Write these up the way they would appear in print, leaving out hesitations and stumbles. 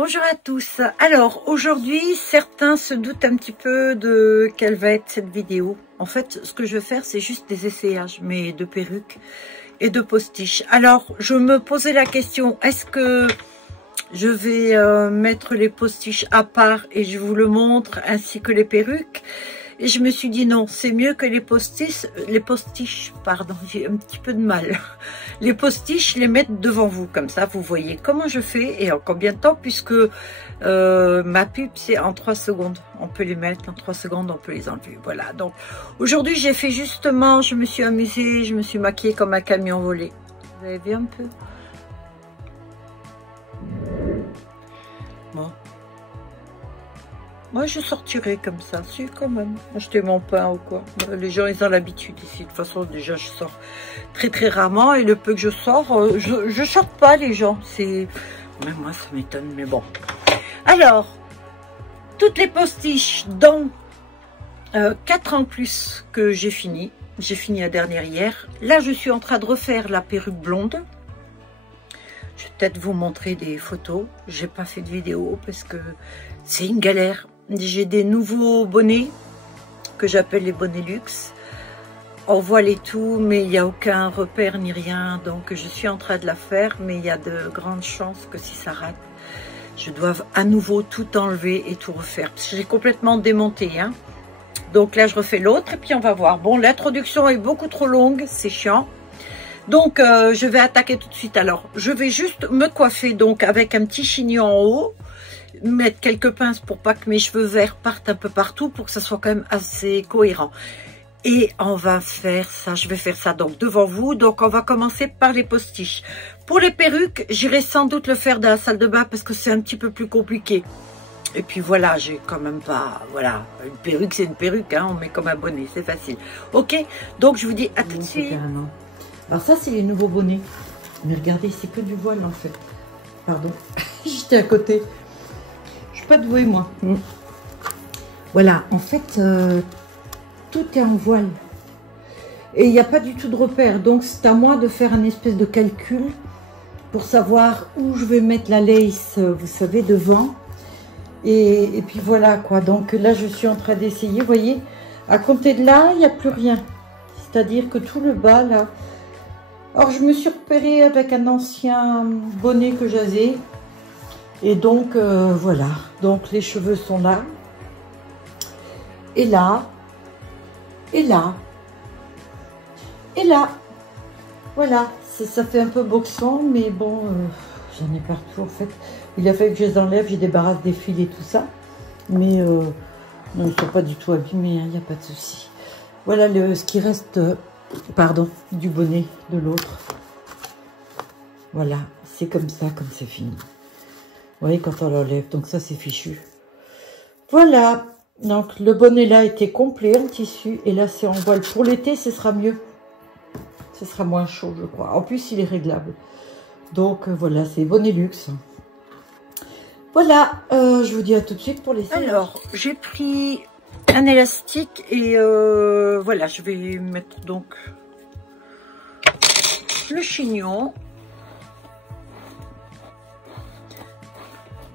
Bonjour à tous. Alors aujourd'hui, certains se doutent un petit peu de quelle va être cette vidéo. En fait, ce que je vais faire, c'est juste des essayages, mais de perruques et de postiches. Alors, je me posais la question, est-ce que je vais mettre les postiches à part et je vous le montre, ainsi que les perruques? Et je me suis dit non, c'est mieux que les postiches, pardon, j'ai un petit peu de mal. Les postiches, les mettre devant vous, comme ça, vous voyez comment je fais et en combien de temps, puisque ma pub, c'est en 3 secondes. On peut les mettre en 3 secondes, on peut les enlever. Voilà, donc aujourd'hui, j'ai fait justement, je me suis amusée, je me suis maquillée comme un camion volé. Vous avez vu un peu? Bon. Moi, je sortirais comme ça, si, quand même. Acheter mon pain ou quoi. Les gens, ils ont l'habitude ici. De toute façon, déjà, je sors très, très rarement. Et le peu que je sors, je sors pas, les gens. C'est... Même moi, ça m'étonne, mais bon. Alors, toutes les postiches dans 4 ans plus que j'ai fini. J'ai fini la dernière hier. Là, je suis en train de refaire la perruque blonde. Je vais peut-être vous montrer des photos. J'ai pas fait de vidéo parce que c'est une galère. J'ai des nouveaux bonnets que j'appelle les bonnets luxe. On voit les tout, mais il n'y a aucun repère ni rien. Donc je suis en train de la faire, mais il y a de grandes chances que si ça rate, je doive à nouveau tout enlever et tout refaire. Parce que j'ai complètement démonté. Hein. Donc là, je refais l'autre et puis on va voir. Bon, l'introduction est beaucoup trop longue, c'est chiant. Donc je vais attaquer tout de suite. Alors, je vais juste me coiffer donc avec un petit chignon en haut. Mettre quelques pinces pour pas que mes cheveux verts partent un peu partout, pour que ça soit quand même assez cohérent. Et on va faire ça, je vais faire ça donc devant vous. Donc on va commencer par les postiches. Pour les perruques, j'irai sans doute le faire dans la salle de bain parce que c'est un petit peu plus compliqué. Et puis voilà, j'ai quand même pas, voilà, une perruque c'est une perruque, hein, on met comme un bonnet, c'est facile. Ok, donc je vous dis à tout de suite. Alors ça c'est les nouveaux bonnets. Mais regardez, c'est que du voile en fait. Pardon, j'étais à côté. Pas douée moi. Voilà, en fait tout est en voile et il n'y a pas du tout de repère, donc c'est à moi de faire un espèce de calcul pour savoir où je vais mettre la lace, vous savez, devant, et puis voilà quoi. Donc là je suis en train d'essayer, vous voyez, à compter de là il n'y a plus rien, c'est à dire que tout le bas là, alors je me suis repérée avec un ancien bonnet que j'avais. Et donc, voilà. Donc, les cheveux sont là. Et là. Et là. Et là. Voilà. Ça fait un peu boxon, mais bon, j'en ai partout, en fait. Il a fallu que je les enlève. J'ai débarrassé des fils et tout ça. Mais, non, ils ne sont pas du tout abîmés. Il n'y a pas de souci. Voilà ce qui reste, pardon, du bonnet de l'autre. Voilà. C'est comme ça, comme c'est fini. Vous voyez, quand on l'enlève, donc ça c'est fichu. Voilà, donc le bonnet là était complet en tissu, et là c'est en voile. Pour l'été, ce sera mieux. Ce sera moins chaud, je crois. En plus, il est réglable. Donc voilà, c'est bonnet luxe. Voilà, je vous dis à tout de suite pour les séances. Alors, j'ai pris un élastique et voilà, je vais mettre donc le chignon.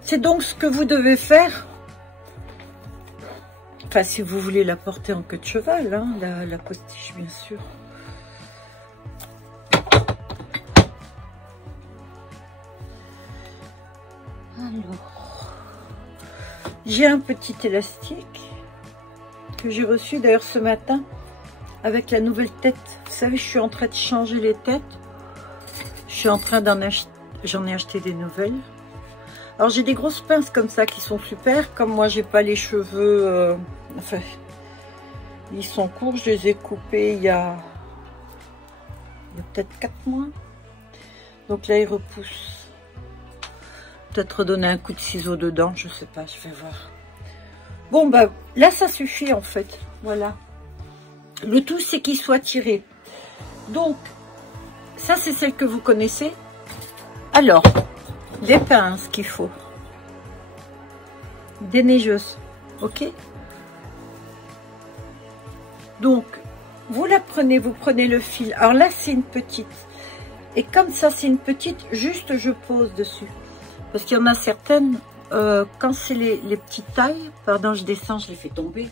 C'est donc ce que vous devez faire. Enfin, si vous voulez la porter en queue de cheval, hein, la postiche, bien sûr. Alors, j'ai un petit élastique que j'ai reçu d'ailleurs ce matin avec la nouvelle tête. Vous savez, je suis en train de changer les têtes. Je suis en train j'en ai acheté des nouvelles. Alors j'ai des grosses pinces comme ça qui sont super. Comme moi j'ai pas les cheveux, enfin ils sont courts, je les ai coupés il y a peut-être 4 mois. Donc là ils repoussent. Peut-être redonner un coup de ciseau dedans, je sais pas, je vais voir. Bon bah là ça suffit en fait, voilà. Le tout c'est qu'il soit tiré. Donc ça c'est celle que vous connaissez. Alors les pinces qu'il faut, des neigeuses, ok. Donc vous la prenez, vous prenez le fil. Alors là c'est une petite, et comme ça c'est une petite, juste je pose dessus, parce qu'il y en a certaines quand c'est les petites tailles, pardon, je descends, je les fais tomber.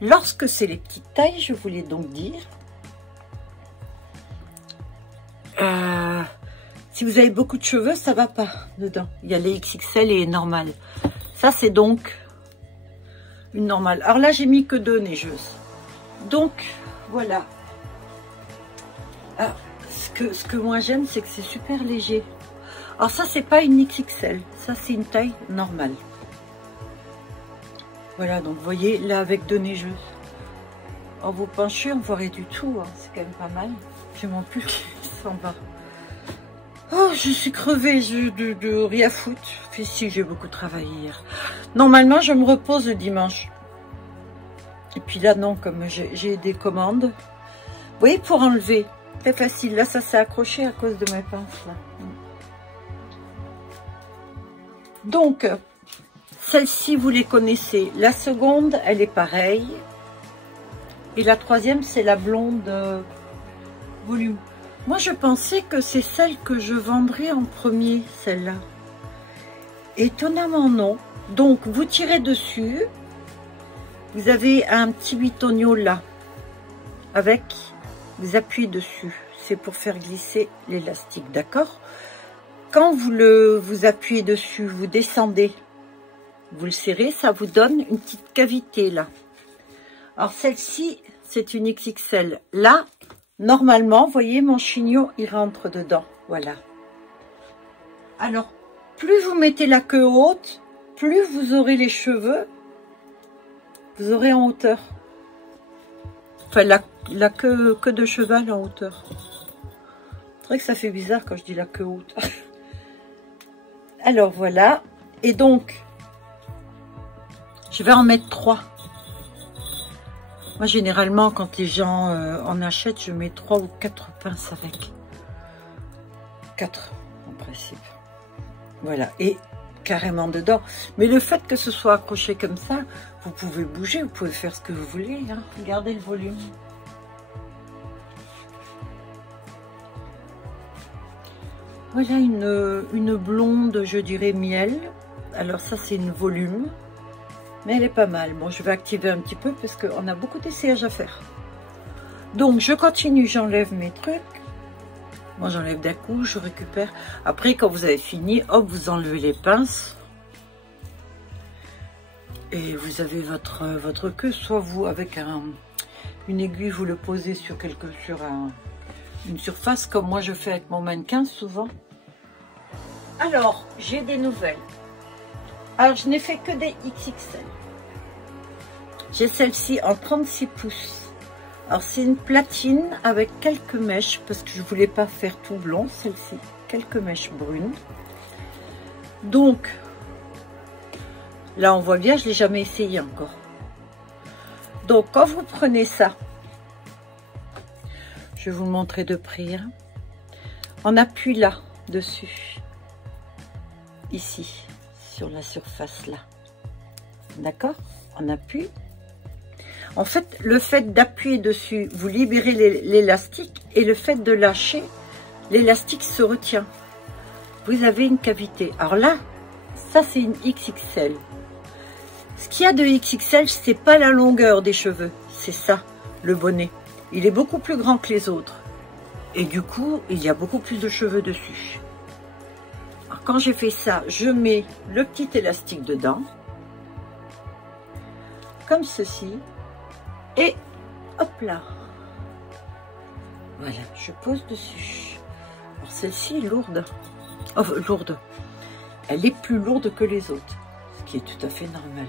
Lorsque c'est les petites tailles, je voulais donc dire, si vous avez beaucoup de cheveux, ça va pas dedans. Il y a les XXL et les normales. Ça, c'est donc une normale. Alors là, j'ai mis que 2 neigeuses. Donc, voilà. Ah, ce que moi j'aime, c'est que c'est super léger. Alors ça, c'est pas une XXL. Ça, c'est une taille normale. Voilà, donc vous voyez, là, avec 2 neigeuses. En vous penchez, on voit rien du tout. Hein. C'est quand même pas mal. J'ai mon pull qui s'en va. Oh, je suis crevée de rien foutre. Puis si, j'ai beaucoup travaillé hier. Normalement, je me repose le dimanche. Et puis là, non, comme j'ai des commandes. Vous voyez, pour enlever, très facile. Là, ça s'est accroché à cause de mes pinces. Là. Donc, celle-ci, vous les connaissez. La seconde, elle est pareille. Et la troisième, c'est la blonde volume. Moi, je pensais que c'est celle que je vendrais en premier, celle-là. Étonnamment, non. Donc, vous tirez dessus. Vous avez un petit bitonio là. Avec, vous appuyez dessus. C'est pour faire glisser l'élastique, d'accord? Quand vous appuyez dessus, vous descendez. Vous le serrez, ça vous donne une petite cavité là. Alors, celle-ci, c'est une XXL. Là, normalement, vous voyez, mon chignon, il rentre dedans. Voilà. Alors, plus vous mettez la queue haute, plus vous aurez les cheveux, vous aurez en hauteur. Enfin, la queue de cheval en hauteur. C'est vrai que ça fait bizarre quand je dis la queue haute. Alors, voilà. Et donc, je vais en mettre 3. Moi, généralement, quand les gens en achètent, je mets 3 ou 4 pinces avec. 4, en principe. Voilà. Et carrément dedans. Mais le fait que ce soit accroché comme ça, vous pouvez bouger, vous pouvez faire ce que vous voulez. Hein. Regardez le volume. Voilà une blonde, je dirais miel. Alors ça, c'est une volume. Mais elle est pas mal. Bon, je vais activer un petit peu parce qu'on a beaucoup d'essayages à faire. Donc, je continue, j'enlève mes trucs. Moi, j'enlève d'un coup, je récupère. Après, quand vous avez fini, hop, vous enlevez les pinces. Et vous avez votre queue. Soit vous, avec une aiguille, vous le posez sur une surface, comme moi, je fais avec mon mannequin, souvent. Alors, j'ai des nouvelles. Alors, je n'ai fait que des XXL. J'ai celle-ci en 36 pouces. Alors, c'est une platine avec quelques mèches, parce que je ne voulais pas faire tout blond, celle-ci. Quelques mèches brunes. Donc, là, on voit bien, je ne l'ai jamais essayé encore. Donc, quand vous prenez ça, je vais vous le montrer de près. Hein. On appuie là, dessus. Ici. Sur la surface là, d'accord? On appuie. En fait, le fait d'appuyer dessus, vous libérez l'élastique, et le fait de lâcher, l'élastique se retient. Vous avez une cavité. Alors là, ça c'est une XXL. Ce qu'il y a de XXL, c'est pas la longueur des cheveux, c'est ça, le bonnet. Il est beaucoup plus grand que les autres, et du coup, il y a beaucoup plus de cheveux dessus. Quand j'ai fait ça, je mets le petit élastique dedans, comme ceci, et hop là. Voilà, je pose dessus. Alors celle-ci est lourde. Oh, lourde. Elle est plus lourde que les autres, ce qui est tout à fait normal.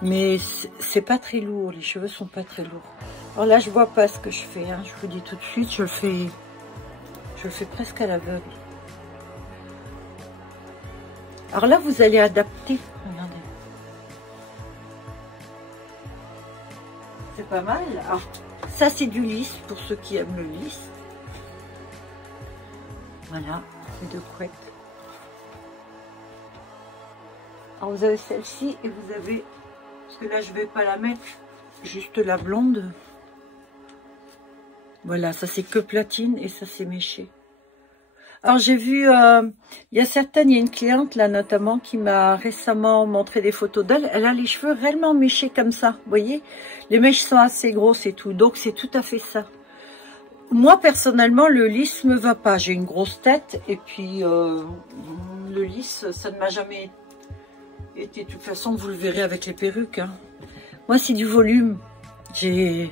Mais c'est pas très lourd, les cheveux sont pas très lourds. Alors là, je vois pas ce que je fais, hein. Je vous dis tout de suite, je le fais presque à l'aveugle. Alors là, vous allez adapter. Regardez. C'est pas mal. Alors, ça, c'est du lisse pour ceux qui aiment le lisse. Voilà, les 2 couettes. Alors, vous avez celle-ci et vous avez... Parce que là, je vais pas la mettre. Juste la blonde. Voilà, ça, c'est que platine et ça, c'est méché. Alors j'ai vu, il y a une cliente là notamment qui m'a récemment montré des photos d'elle. Elle a les cheveux réellement méchés comme ça, vous voyez. Les mèches sont assez grosses et tout, donc c'est tout à fait ça. Moi personnellement, le lisse me va pas. J'ai une grosse tête et puis le lisse, ça ne m'a jamais été. De toute façon, vous le verrez avec les perruques. Hein. Moi, c'est du volume. J'ai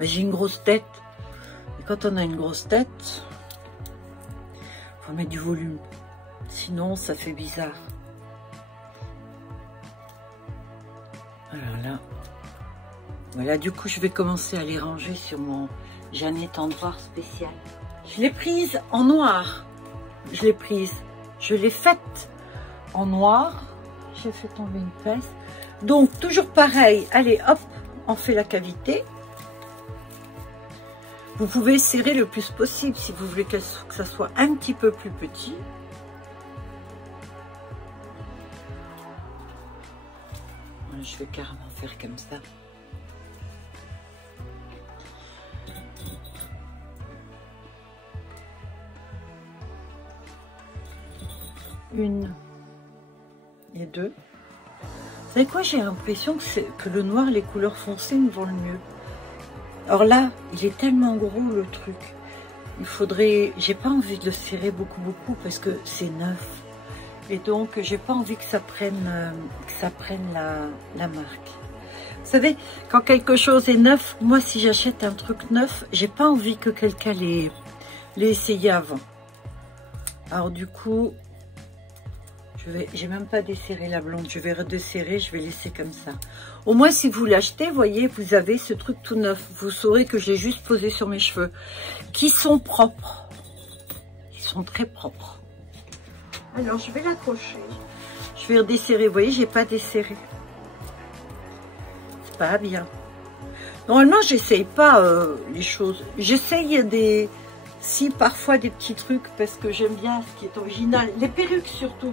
une grosse tête. Et quand on a une grosse tête, faut mettre du volume, sinon ça fait bizarre. Alors là, voilà, du coup je vais commencer à les ranger sur mon Jeannette en noir spécial. Je l'ai prise en noir, je l'ai faite en noir, j'ai fait tomber une pince. Donc toujours pareil, allez hop, on fait la cavité. Vous pouvez serrer le plus possible si vous voulez que ça soit un petit peu plus petit. Je vais carrément faire comme ça. Une et deux. Vous savez quoi, j'ai l'impression que le noir, les couleurs foncées me vont le mieux. Alors là, il est tellement gros le truc. Il faudrait... J'ai pas envie de le serrer beaucoup parce que c'est neuf. Et donc, j'ai pas envie que ça prenne la marque. Vous savez, quand quelque chose est neuf, moi, si j'achète un truc neuf, j'ai pas envie que quelqu'un l'ait essayé avant. Alors du coup, j'ai même pas desserré la blonde. Je vais redesserrer, je vais laisser comme ça. Au moins, si vous l'achetez, voyez, vous avez ce truc tout neuf. Vous saurez que je l'ai juste posé sur mes cheveux, qui sont propres. Ils sont très propres. Alors, je vais l'accrocher. Je vais redesserrer. Vous voyez, j'ai pas desserré. C'est pas bien. Normalement, j'essaye pas les choses. J'essaye parfois des petits trucs parce que j'aime bien ce qui est original. Les perruques surtout.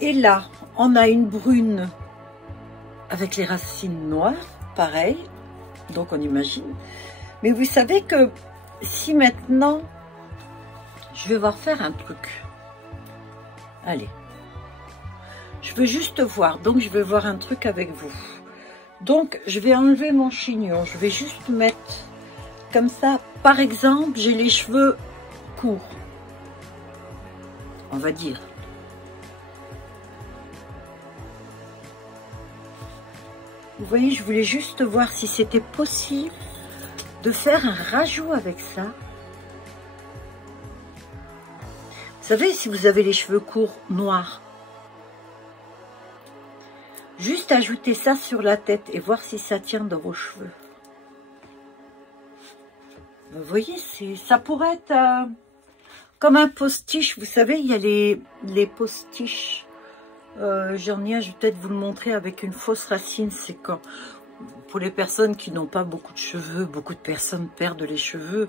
Et là, on a une brune avec les racines noires, pareil. Donc on imagine. Mais vous savez que si maintenant, je vais voir faire un truc. Allez. Je veux juste voir. Donc je vais voir un truc avec vous. Donc je vais enlever mon chignon. Je vais juste mettre comme ça. Par exemple, j'ai les cheveux courts. On va dire. Vous voyez, je voulais juste voir si c'était possible de faire un rajout avec ça. Vous savez, si vous avez les cheveux courts, noirs, juste ajouter ça sur la tête et voir si ça tient dans vos cheveux. Vous voyez, ça pourrait être comme un postiche. Vous savez, il y a les postiches. J'en ai un, je vais peut-être vous le montrer avec une fausse racine. C'est quand, pour les personnes qui n'ont pas beaucoup de cheveux, beaucoup de personnes perdent les cheveux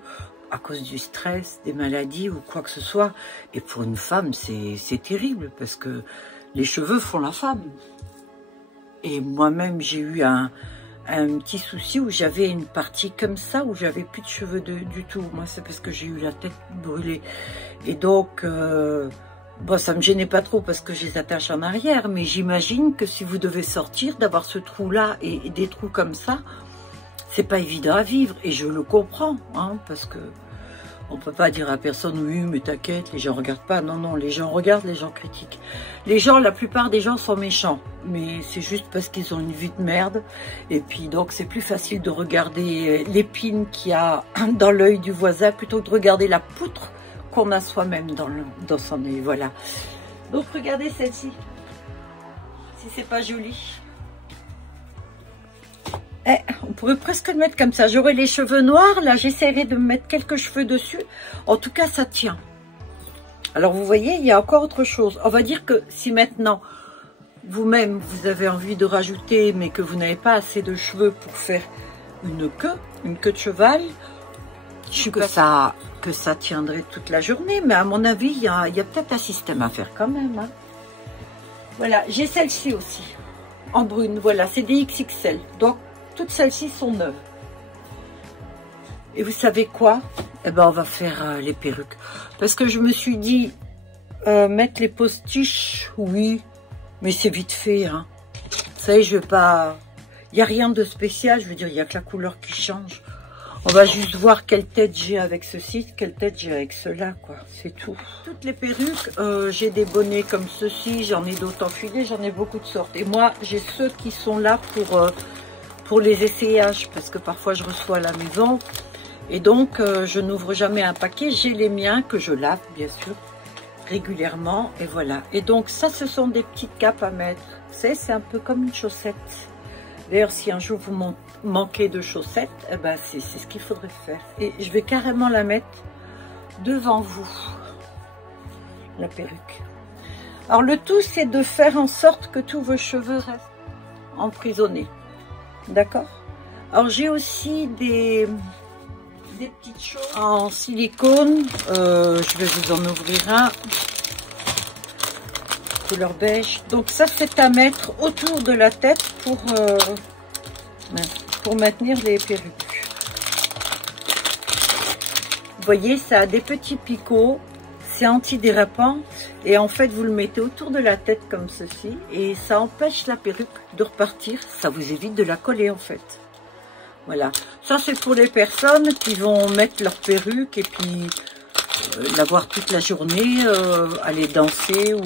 à cause du stress, des maladies ou quoi que ce soit. Et pour une femme, c'est terrible parce que les cheveux font la femme. Et moi-même, j'ai eu un petit souci où j'avais une partie comme ça, où j'avais plus de cheveux du tout. Moi, c'est parce que j'ai eu la tête brûlée. Et donc... bon, ça me gênait pas trop parce que je les attache en arrière, mais j'imagine que si vous devez sortir, d'avoir ce trou-là et des trous comme ça, c'est pas évident à vivre. Et je le comprends, hein, parce que on peut pas dire à personne, oui, mais t'inquiète, les gens regardent pas. Non, non, les gens regardent, les gens critiquent. Les gens, la plupart des gens sont méchants, mais c'est juste parce qu'ils ont une vie de merde. Et puis, donc, c'est plus facile de regarder l'épine qu'il y a dans l'œil du voisin plutôt que de regarder la poutre qu'on a soi-même dans son œil. Voilà. Donc regardez celle-ci. Si c'est pas joli. On pourrait presque le mettre comme ça. J'aurais les cheveux noirs. Là, j'essaierai de me mettre quelques cheveux dessus. En tout cas, ça tient. Alors, vous voyez, il y a encore autre chose. On va dire que si maintenant, vous-même, vous avez envie de rajouter, mais que vous n'avez pas assez de cheveux pour faire une queue de cheval, je suis que ça tiendrait toute la journée, mais à mon avis, il y a peut-être un système à faire quand même. Hein. Voilà, j'ai celle-ci aussi, en brune, voilà, c'est des XXL, donc toutes celles-ci sont neuves. Et vous savez quoi? Eh ben, on va faire les perruques. Parce que je me suis dit, mettre les postiches, oui, mais c'est vite fait. Hein. Vous savez, je vais pas... Il n'y a rien de spécial, je veux dire, il n'y a que la couleur qui change. On va juste voir quelle tête j'ai avec ceci, quelle tête j'ai avec cela, quoi. C'est tout. Toutes les perruques, j'ai des bonnets comme ceci, j'en ai d'autres enfilés, j'en ai beaucoup de sortes. Et moi, j'ai ceux qui sont là pour les essayages, parce que parfois je reçois à la maison. Et donc, je n'ouvre jamais un paquet. J'ai les miens que je lave, bien sûr, régulièrement. Et voilà. Et donc, ça, ce sont des petites capes à mettre. Vous savez, c'est un peu comme une chaussette. D'ailleurs, si un jour vous manquez de chaussettes, eh ben, c'est ce qu'il faudrait faire. Et je vais carrément la mettre devant vous, la perruque. Alors, le tout, c'est de faire en sorte que tous vos cheveux restent emprisonnés. D'accord? Alors, j'ai aussi des petites choses en silicone. Je vais vous en ouvrir un. Couleur beige. Donc ça, c'est à mettre autour de la tête pour maintenir les perruques. Vous voyez, ça a des petits picots. C'est antidérapant. Et en fait, vous le mettez autour de la tête comme ceci. Et ça empêche la perruque de repartir. Ça vous évite de la coller, en fait. Voilà. Ça, c'est pour les personnes qui vont mettre leur perruque et puis l'avoir toute la journée, aller danser ou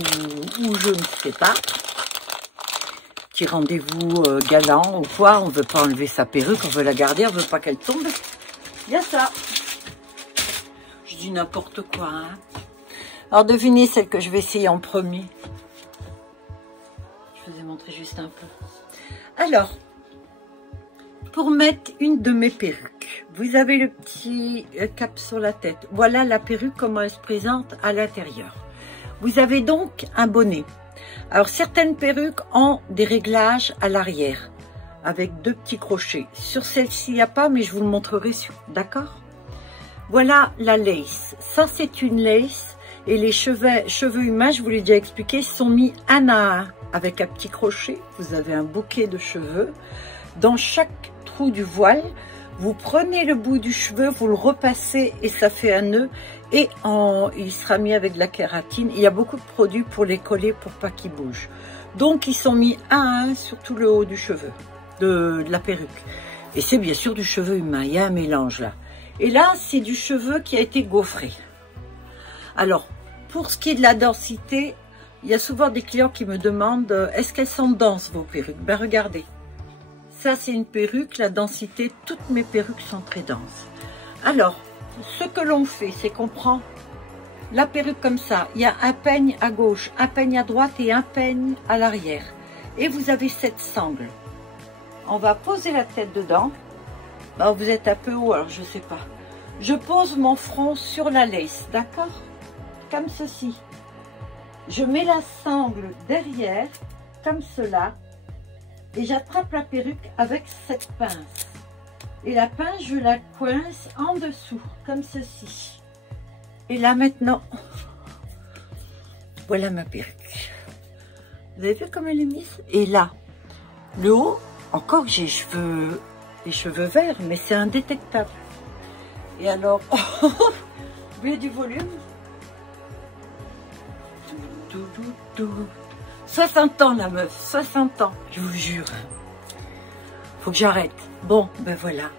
je ne sais pas. Petit rendez-vous galant ou quoi. On ne veut pas enlever sa perruque, on veut la garder, on ne veut pas qu'elle tombe. Il y a ça. Je dis n'importe quoi. Hein. Alors, devinez celle que je vais essayer en premier. Je vous ai montré juste un peu. Alors, pour mettre une de mes perruques, vous avez le petit cap sur la tête. Voilà la perruque, comment elle se présente à l'intérieur. Vous avez donc un bonnet. Alors, certaines perruques ont des réglages à l'arrière, avec 2 petits crochets. Sur celle-ci, il n'y a pas, mais je vous le montrerai. D'accord? Voilà la lace. Ça, c'est une lace. Et les cheveux humains, je vous l'ai déjà expliqué, sont mis un à un, avec un petit crochet. Vous avez un bouquet de cheveux. Dans chaque trou du voile, vous prenez le bout du cheveu, vous le repassez et ça fait un nœud et il sera mis avec de la kératine. Il y a beaucoup de produits pour les coller pour pas qu'ils bougent. Donc ils sont mis un à un sur tout le haut du cheveu, de la perruque. Et c'est bien sûr du cheveu humain, il y a un mélange là. Et là, c'est du cheveu qui a été gaufré. Alors, pour ce qui est de la densité, il y a souvent des clients qui me demandent, est-ce qu'elles sont denses vos perruques? Ben regardez. Ça, c'est une perruque, la densité, toutes mes perruques sont très denses. Alors, ce que l'on fait, c'est qu'on prend la perruque comme ça. Il y a un peigne à gauche, un peigne à droite et un peigne à l'arrière. Et vous avez cette sangle. On va poser la tête dedans. Ben, vous êtes un peu haut, alors je ne sais pas. Je pose mon front sur la lace, d'accord? Comme ceci. Je mets la sangle derrière, comme cela. Et j'attrape la perruque avec cette pince. Et la pince, je la coince en dessous, comme ceci. Et là maintenant, voilà ma perruque. Vous avez vu comme elle est mise? Et là, le haut, encore j'ai les cheveux verts, mais c'est indétectable. Et alors, vous voyez du volume? 60 ans la meuf, 60 ans, je vous jure. Faut que j'arrête. Bon, ben voilà.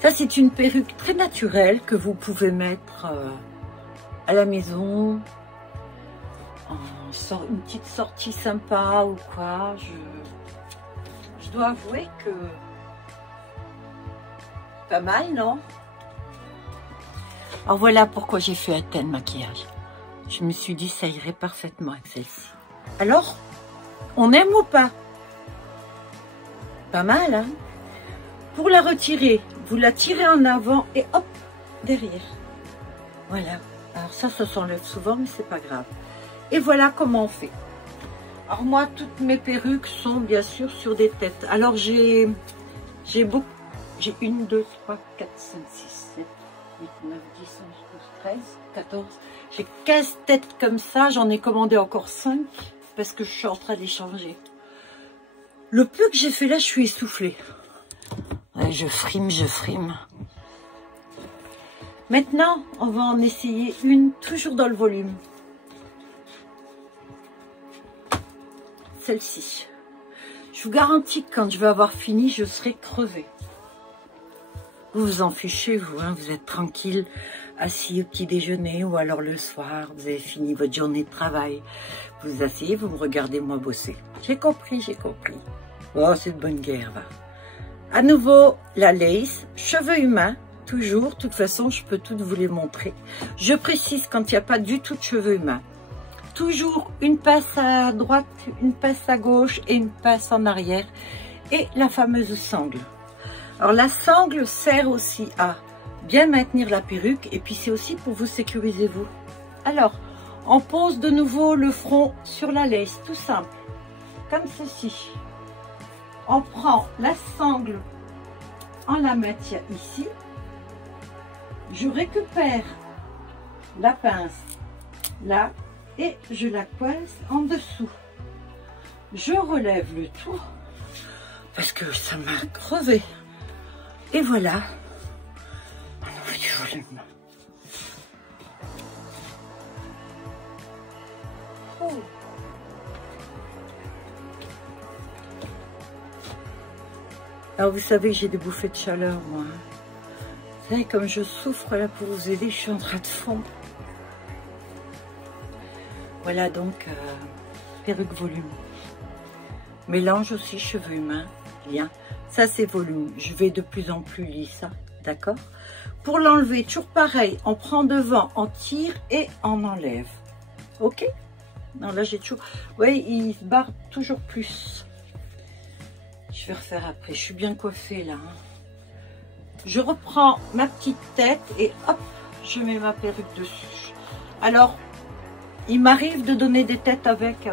Ça, c'est une perruque très naturelle que vous pouvez mettre à la maison. Une petite sortie sympa ou quoi. Je dois avouer que... Pas mal, non? Alors voilà pourquoi j'ai fait un tel maquillage. Je me suis dit, ça irait parfaitement avec celle-ci. Alors, on aime ou pas? Pas mal, hein? Pour la retirer, vous la tirez en avant et hop, derrière. Voilà. Alors ça s'enlève souvent, mais c'est pas grave. Et voilà comment on fait. Alors moi, toutes mes perruques sont bien sûr sur des têtes. Alors j'ai beaucoup. J'ai 1, 2, 3, 4, 5, 6, 7, 8, 9, 10, 11, 12, 13, 14. J'ai 15 têtes comme ça. J'en ai commandé encore 5 parce que je suis en train de les changer. Le peu que j'ai fait là, je suis essoufflée. Ouais, je frime, je frime. Maintenant, on va en essayer une, toujours dans le volume. Celle-ci. Je vous garantis que quand je vais avoir fini, je serai crevée. Vous vous en fichez, vous, hein, vous êtes tranquille, assis au petit déjeuner ou alors le soir, vous avez fini votre journée de travail. Vous vous asseyez, vous me regardez moi bosser. J'ai compris, j'ai compris. Oh, c'est de bonne guerre, va. À nouveau, la lace, cheveux humains, toujours. De toute façon, je peux toutes vous les montrer. Je précise quand il n'y a pas du tout de cheveux humains. Toujours une passe à droite, une passe à gauche et une passe en arrière. Et la fameuse sangle. Alors la sangle sert aussi à bien maintenir la perruque et puis c'est aussi pour vous sécuriser vous. Alors, on pose de nouveau le front sur la lace, tout simple, comme ceci. On prend la sangle en la mettant ici. Je récupère la pince là et je la coince en dessous. Je relève le tout parce que ça m'a crevé. Et voilà. Oh. Alors vous savez que j'ai des bouffées de chaleur moi. Vous savez comme je souffre là pour vous aider, je suis en train de fondre. Voilà donc perruque volume. Mélange aussi cheveux humains, bien. Ça c'est volume, je vais de plus en plus lisse, hein, d'accord? Pour l'enlever, toujours pareil, on prend devant, on tire et on enlève. Ok? Non, là j'ai toujours... Vous voyez, il se barre toujours plus. Je vais refaire après, je suis bien coiffée là. Hein. Je reprends ma petite tête et hop, je mets ma perruque dessus. Alors, il m'arrive de donner des têtes avec...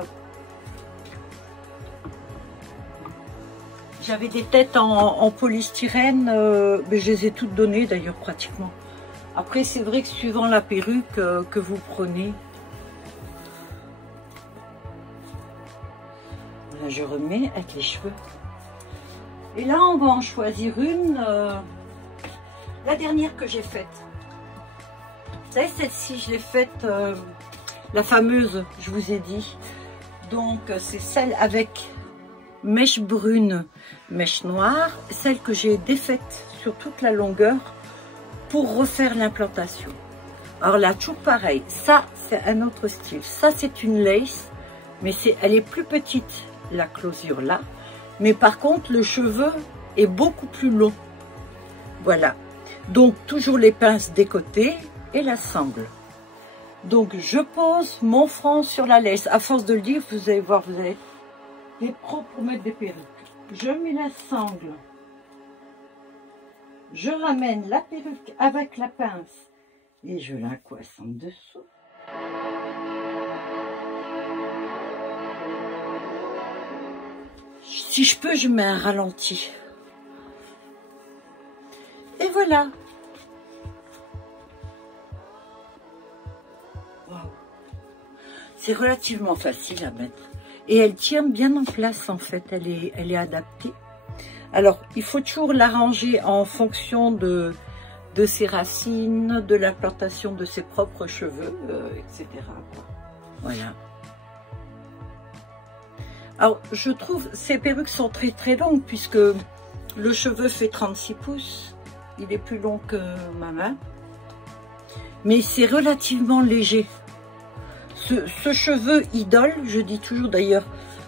J'avais des têtes en polystyrène, mais je les ai toutes données d'ailleurs pratiquement. Après c'est vrai que suivant la perruque que vous prenez, là je remets avec les cheveux. Et là on va en choisir une, la dernière que j'ai faite. Vous savez celle-ci je l'ai faite, la fameuse je vous ai dit. Donc c'est celle avec mèche brune, mèche noire, celle que j'ai défaite sur toute la longueur pour refaire l'implantation. Alors là, toujours pareil, ça c'est un autre style, ça c'est une lace, mais elle est plus petite, la closure là, mais par contre le cheveu est beaucoup plus long. Voilà, donc toujours les pinces des côtés et la sangle. Donc je pose mon front sur la lace, à force de le dire, vous allez voir, vous allez des pros pour mettre des perruques. Je mets la sangle. Je ramène la perruque avec la pince et je la coince en dessous. Si je peux, je mets un ralenti. Et voilà. Wow. C'est relativement facile à mettre. Et elle tient bien en place en fait, elle est adaptée. Alors, il faut toujours l'arranger en fonction de ses racines, de l'implantation de ses propres cheveux, etc. Voilà. Alors, je trouve ces perruques sont très très longues puisque le cheveu fait 36 pouces. Il est plus long que ma main. Mais c'est relativement léger. Ce cheveu idole, je dis toujours d'ailleurs,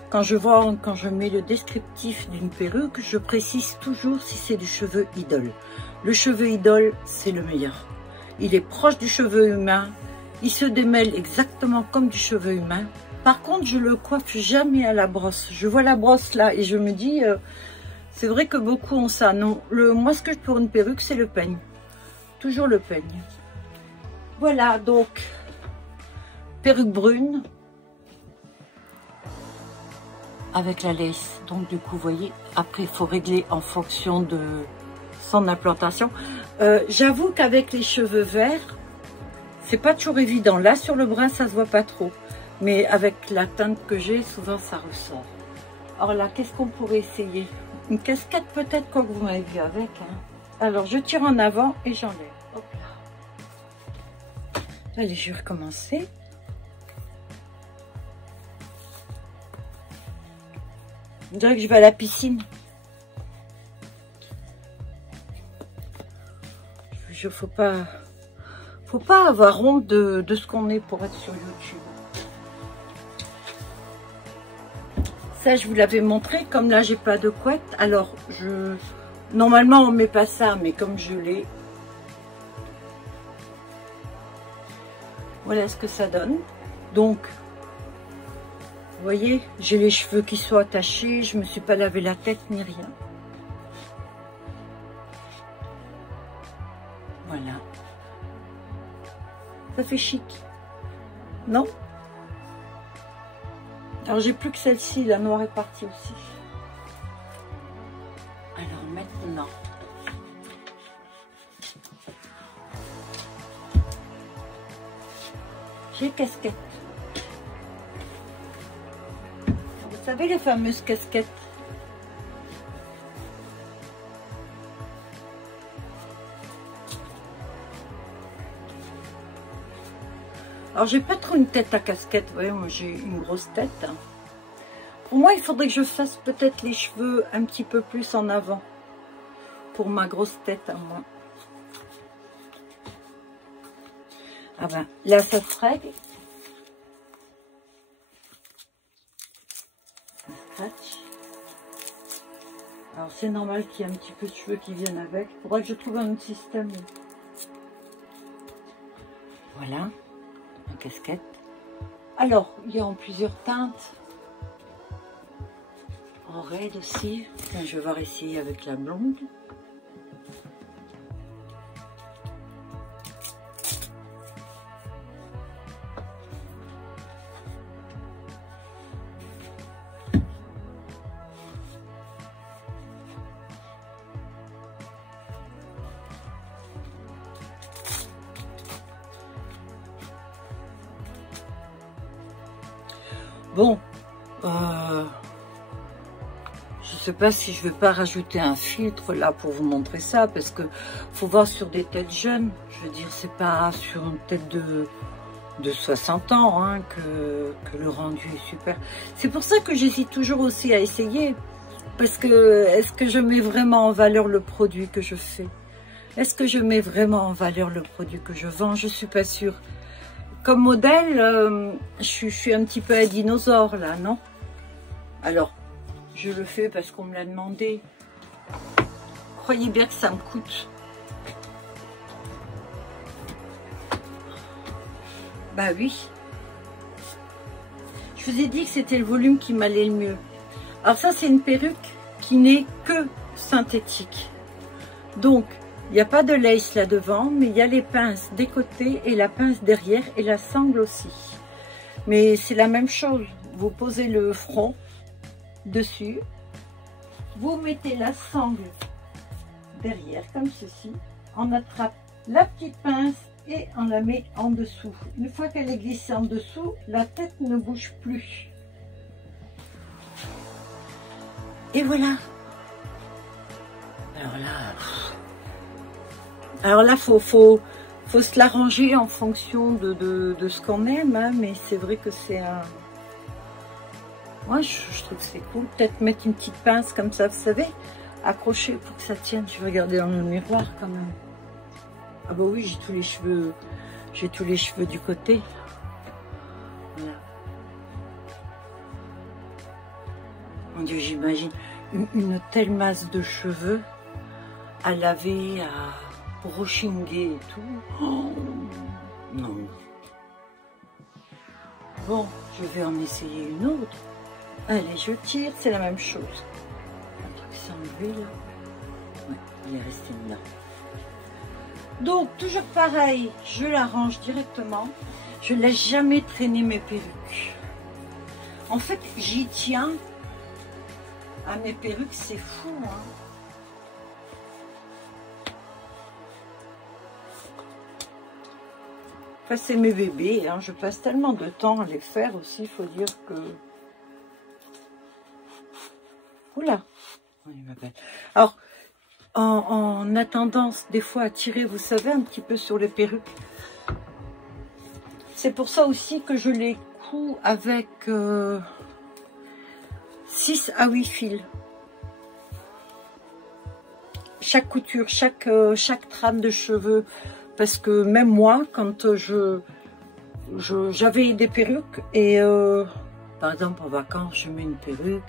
quand je mets le descriptif d'une perruque, je précise toujours si c'est du cheveu idole. Le cheveu idole, c'est le meilleur. Il est proche du cheveu humain, il se démêle exactement comme du cheveu humain. Par contre, je le coiffe jamais à la brosse. Je vois la brosse là et je me dis, c'est vrai que beaucoup ont ça. Non, moi ce que je pour une perruque, c'est le peigne. Toujours le peigne. Voilà donc... perruque brune avec la lace. Donc du coup, vous voyez, après il faut régler en fonction de son implantation. J'avoue qu'avec les cheveux verts, c'est pas toujours évident. Là sur le brun, ça se voit pas trop. Mais avec la teinte que j'ai, souvent ça ressort. Alors là, qu'est-ce qu'on pourrait essayer? Une casquette peut-être, quoi que vous m'avez vu avec. Hein. Alors je tire en avant et j'enlève. Hop là. Allez, je vais recommencer. On dirait que je vais à la piscine. Faut pas avoir honte de ce qu'on est pour être sur YouTube. Ça, je vous l'avais montré. Comme là, j'ai pas de couette. Alors, normalement, on met pas ça, mais comme je l'ai, voilà ce que ça donne. Donc, vous voyez, j'ai les cheveux qui sont attachés. Je me suis pas lavé la tête ni rien. Voilà. Ça fait chic. Non? Alors, j'ai plus que celle-ci. La noire est partie aussi. Alors, maintenant. J'ai casquette. Vous savez, les fameuses casquettes. Alors, j'ai pas trop une tête à casquette. Vous voyez, moi, j'ai une grosse tête. Pour moi, il faudrait que je fasse peut-être les cheveux un petit peu plus en avant. Pour ma grosse tête à moi. Ah ben, là, ça freine. Ça scratch. Alors, c'est normal qu'il y ait un petit peu de cheveux qui viennent avec. Il faudrait que je trouve un autre système. Voilà. En casquette. Alors, il y a en plusieurs teintes. En raid aussi. Tiens, je vais voir ici avec la blonde. Bon, je sais pas si je vais pas rajouter un filtre là pour vous montrer ça, parce que faut voir sur des têtes jeunes. Je veux dire, c'est pas sur une tête de 60 ans hein, que le rendu est super. C'est pour ça que j'hésite toujours aussi à essayer, parce que est-ce que je mets vraiment en valeur le produit que je fais? Est-ce que je mets vraiment en valeur le produit que je vends? Je suis pas sûre. Comme modèle, je suis un petit peu un dinosaure là, non? Alors, je le fais parce qu'on me l'a demandé. Croyez bien que ça me coûte. Bah oui. Je vous ai dit que c'était le volume qui m'allait le mieux. Alors ça, c'est une perruque qui n'est que synthétique. Donc, il n'y a pas de lace là devant, mais il y a les pinces des côtés et la pince derrière et la sangle aussi. Mais c'est la même chose. Vous posez le front dessus. Vous mettez la sangle derrière comme ceci. On attrape la petite pince et on la met en dessous. Une fois qu'elle est glissée en dessous, la tête ne bouge plus. Et voilà. Alors là, faut se l'arranger en fonction de ce qu'on aime, hein, mais c'est vrai que c'est un... Moi, je trouve que c'est cool. Peut-être mettre une petite pince comme ça, vous savez, accrocher pour que ça tienne. Je vais regarder dans le miroir quand même. Ah bah oui, j'ai tous les cheveux du côté. Voilà. Mon Dieu, j'imagine une telle masse de cheveux à laver, à brushinguer et tout. Oh, non. Bon, je vais en essayer une autre. Allez, je tire, c'est la même chose. Un truc s'est enlevé là. Ouais, il est resté là. Donc, toujours pareil, je l'arrange directement. Je ne laisse jamais traîner mes perruques. En fait, j'y tiens à mes perruques, c'est fou, hein. Enfin, c'est mes bébés, hein. Je passe tellement de temps à les faire aussi, il faut dire que... Oula, alors, on a tendance des fois à tirer, vous savez, un petit peu sur les perruques. C'est pour ça aussi que je les couds avec 6 à 8 fils. Chaque couture, chaque trame de cheveux. Parce que même moi, quand j'avais des perruques et par exemple en vacances, je mets une perruque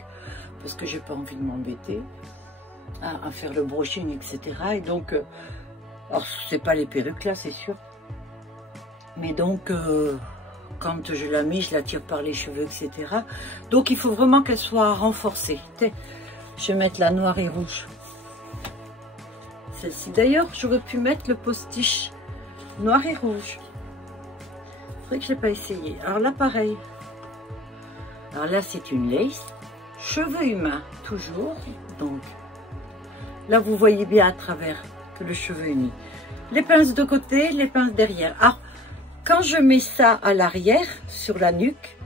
parce que j'ai pas envie de m'embêter à faire le brushing, etc. Et donc, alors c'est pas les perruques là, c'est sûr. Mais donc, quand je la mets, je la tire par les cheveux, etc. Donc, il faut vraiment qu'elle soit renforcée. Je vais mettre la noire et rouge. Celle-ci. D'ailleurs, j'aurais pu mettre le postiche noir et rouge. C'est vrai que je n'ai pas essayé. Alors là, pareil. Alors là, c'est une lace. Cheveux humains, toujours. Donc, là, vous voyez bien à travers que le cheveu est mis. Les pinces de côté, les pinces derrière. Alors, quand je mets ça à l'arrière, sur la nuque,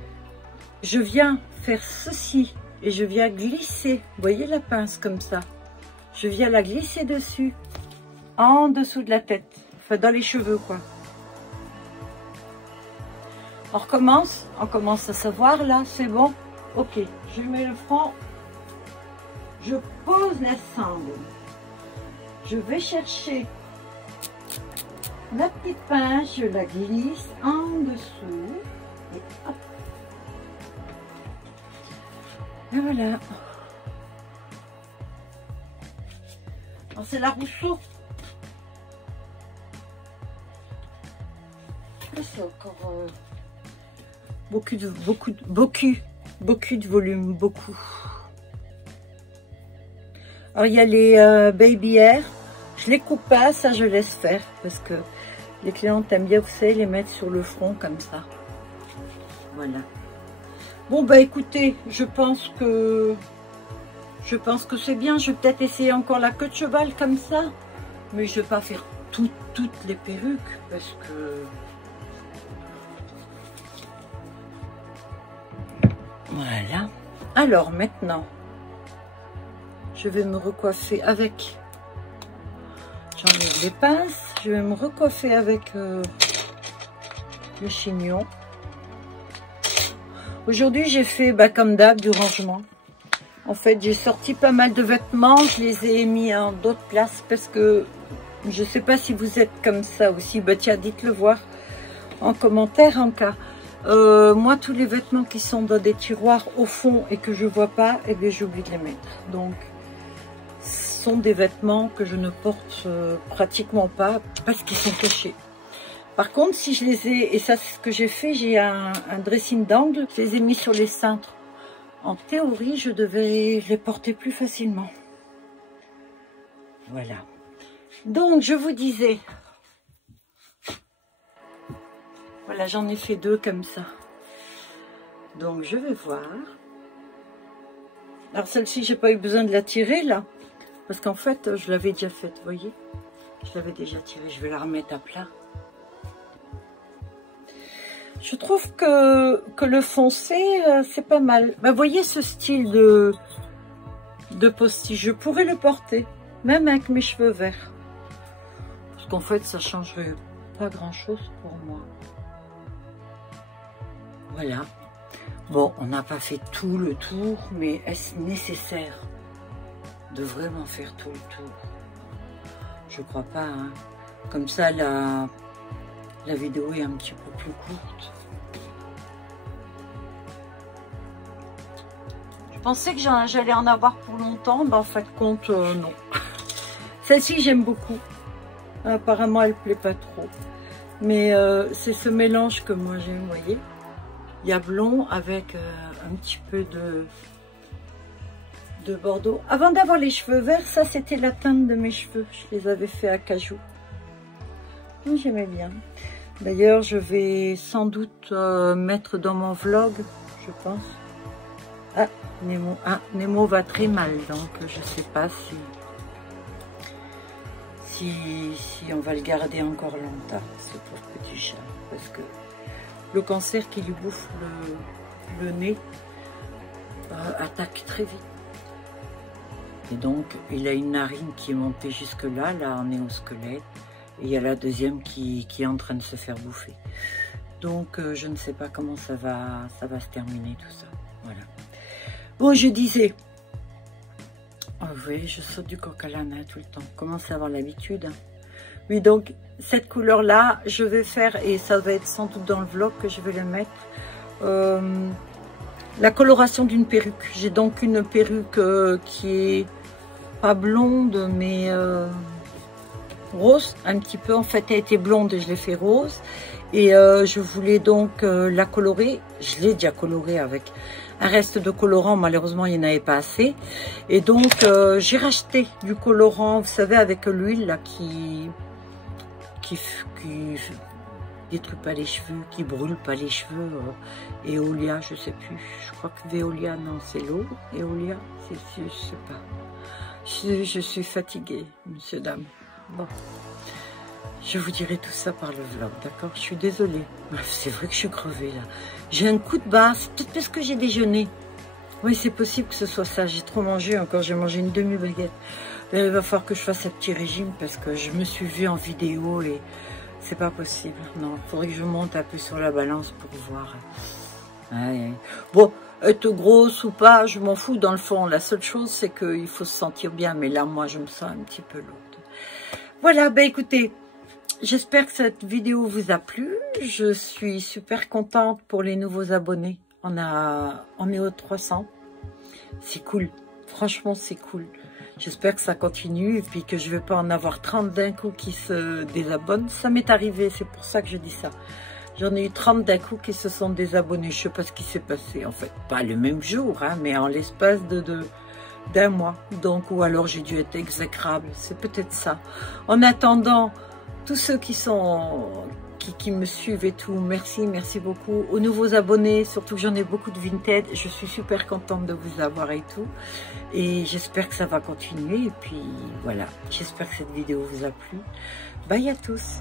je viens faire ceci et je viens glisser. Vous voyez la pince comme ça? Je viens la glisser dessus, en dessous de la tête, enfin dans les cheveux quoi. On commence à savoir là, c'est bon. Ok, je mets le front, je pose la sangle, je vais chercher la petite pince, je la glisse en dessous et hop. Et voilà. Alors c'est la Rousseau. C'est encore beaucoup de volume, beaucoup. Alors il y a les baby hair. Je les coupe pas, ça je laisse faire parce que les clientes aiment bien, vous savez, les mettre sur le front comme ça. Voilà. Bon bah écoutez, je pense que c'est bien. Je vais peut-être essayer encore la queue de cheval comme ça, mais je vais pas faire toutes les perruques parce que voilà. Alors maintenant, je vais me recoiffer avec. J'enlève les pinces. Je vais me recoiffer avec le chignon. Aujourd'hui, j'ai fait comme d'hab du rangement. En fait, j'ai sorti pas mal de vêtements. Je les ai mis en d'autres places parce que je sais pas si vous êtes comme ça aussi. Bah tiens, dites-le voir en commentaire en cas. Moi, tous les vêtements qui sont dans des tiroirs au fond et que je vois pas, eh bien, j'oublie de les mettre. Donc, ce sont des vêtements que je ne porte pratiquement pas parce qu'ils sont cachés. Par contre, si je les ai, et ça c'est ce que j'ai fait, j'ai un dressing d'angle, je les ai mis sur les cintres. En théorie, je devais les porter plus facilement. Voilà. Donc, je vous disais, voilà, j'en ai fait 2 comme ça. Donc, je vais voir. Alors, celle-ci, j'ai pas eu besoin de la tirer, là. Parce qu'en fait, je l'avais déjà faite, vous voyez. Je l'avais déjà tirée, je vais la remettre à plat. Je trouve que le foncé, c'est pas mal. Vous voyez ce style de postiche, je pourrais le porter, même avec mes cheveux verts. Parce qu'en fait, ça changerait pas grand-chose pour moi. Voilà. Bon, on n'a pas fait tout le tour, mais est-ce nécessaire de vraiment faire tout le tour? Je crois pas, hein. Comme ça, la vidéo est un petit peu plus courte. Je pensais que j'allais en avoir pour longtemps, mais en fait compte, non. Celle-ci, j'aime beaucoup. Apparemment, elle plaît pas trop. Mais c'est ce mélange que moi j'aime, vous voyez. Il y a blond avec un petit peu de bordeaux. Avant d'avoir les cheveux verts, ça c'était la teinte de mes cheveux. Je les avais fait à cajou. J'aimais bien. D'ailleurs, je vais sans doute mettre dans mon vlog, je pense. Ah, Nemo va très mal, donc je sais pas si on va le garder encore longtemps, ce pauvre petit chat, parce que le cancer qui lui bouffe le nez attaque très vite. Et donc, il a une narine qui est montée jusque là en néosquelette. Et il y a la deuxième qui est en train de se faire bouffer. Donc, je ne sais pas comment ça va se terminer tout ça. Voilà. Bon, je disais... Oh oui, je saute du coq à l'âne tout le temps. Commence à avoir l'habitude. Oui, donc, cette couleur-là, je vais faire, et ça va être sans doute dans le vlog que je vais le mettre, la coloration d'une perruque. J'ai donc une perruque qui est pas blonde, mais rose, un petit peu. En fait, elle était blonde et je l'ai fait rose. Et je voulais donc la colorer. Je l'ai déjà colorée avec un reste de colorant. Malheureusement, il n'y en avait pas assez. Et donc, j'ai racheté du colorant, vous savez, avec l'huile là qui détruit pas les cheveux, qui brûle pas les cheveux. Eolia, je sais plus. Je crois que Veolia, non, c'est l'eau. Eolia, je sais pas. Je suis fatiguée, monsieur, dame. Bon. Je vous dirai tout ça par le vlog, d'accord? Je suis désolée. C'est vrai que je suis crevée, là. J'ai un coup de barre, c'est peut-être parce que j'ai déjeuné. Oui, c'est possible que ce soit ça. J'ai trop mangé encore. J'ai mangé une demi-baguette. Il va falloir que je fasse un petit régime parce que je me suis vue en vidéo et c'est pas possible. Non, il faudrait que je monte un peu sur la balance pour voir. Ouais. Bon, être grosse ou pas, je m'en fous dans le fond. La seule chose, c'est qu'il faut se sentir bien. Mais là, moi, je me sens un petit peu lourde. Voilà, ben écoutez, j'espère que cette vidéo vous a plu. Je suis super contente pour les nouveaux abonnés. On est au 300. C'est cool. Franchement, c'est cool. J'espère que ça continue et puis que je vais pas en avoir 30 d'un coup qui se désabonnent. Ça m'est arrivé, c'est pour ça que je dis ça. J'en ai eu 30 d'un coup qui se sont désabonnés. Je sais pas ce qui s'est passé en fait. Pas le même jour, hein, mais en l'espace d'un mois. Donc, ou alors j'ai dû être exécrable. C'est peut-être ça. En attendant, tous ceux qui me suivent et tout, merci beaucoup. Aux nouveaux abonnés, surtout que j'en ai beaucoup de Vinted, je suis super contente de vous avoir et tout. Et j'espère que ça va continuer. Et puis voilà, j'espère que cette vidéo vous a plu. Bye à tous.